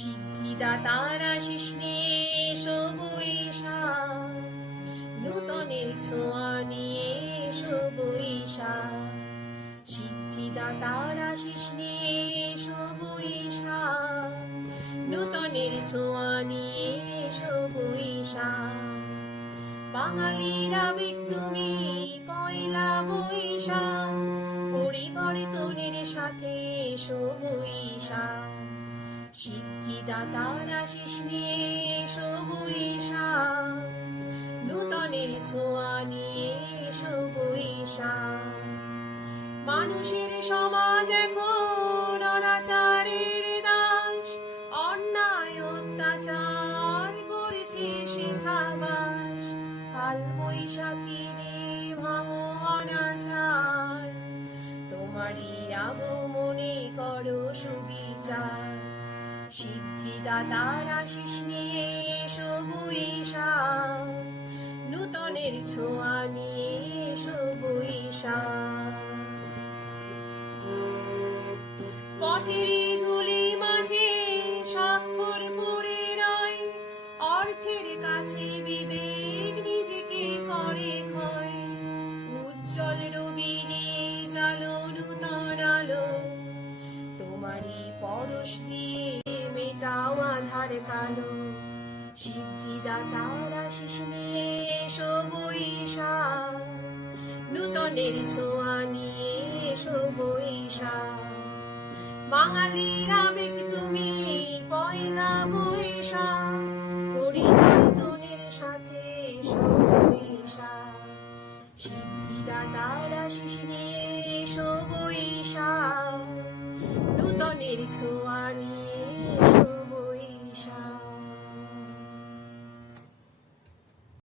সিদ্ধিদাতার আশিস নিয়ে এসো বৈশাখ, নূতনের ছোঁয়া নিয়ে এসো বৈশাখ। সিদ্ধিদাতার আশিস নিয়ে এসো বৈশাখ, নূতনের ছোঁয়া নিয়ে এসো বৈশাখ। বাঙালির আবেগ তুমি পয়লা বৈশাখ, পরিবর্তনের সাথে এসো বৈশাখ। সিদ্ধিদাতার আশিস নিয়ে এসো বৈশাখ, নূতনের ছোঁয়া নিয়ে এসো বৈশাখ। মানুষের সমাজ এখন অনাচারের দাস, অন্যায় অত্যাচার করেছে শিখাবাস। কাল বৈশাখীরে ভাঙো অনাচার, তোমারই আগমনে করো সুবিচার। সিদ্ধিদাতার আশিস নিয়ে এসো বৈশাখ, নূতনের ছোঁয়া নিয়ে এসো বৈশাখ। পথেরই ধুলি মাঝে স্বাক্ষর পড়ে রয়, অর্থের কাছে বিবেক নিজেকে করে ক্ষয়। উজ্জ্বল রবি দিয়ে জালো নূতন আলো, তোমারই পরশ দিয়ে মেটাও আধার কালো। সিদ্ধিদাতার আশিস নিয়ে এসো বৈশাখ, নূতনের ছোঁয়া নিয়ে এসো বৈশাখ। বাঙালির আবেগ তুমি পয়লা বৈশাখ, পরিবর্তনের সাথে এসো বৈশাখ। সিদ্ধিদাতার আশিস নিয়ে এসো বৈশাখ, নূতনের ছোঁয়া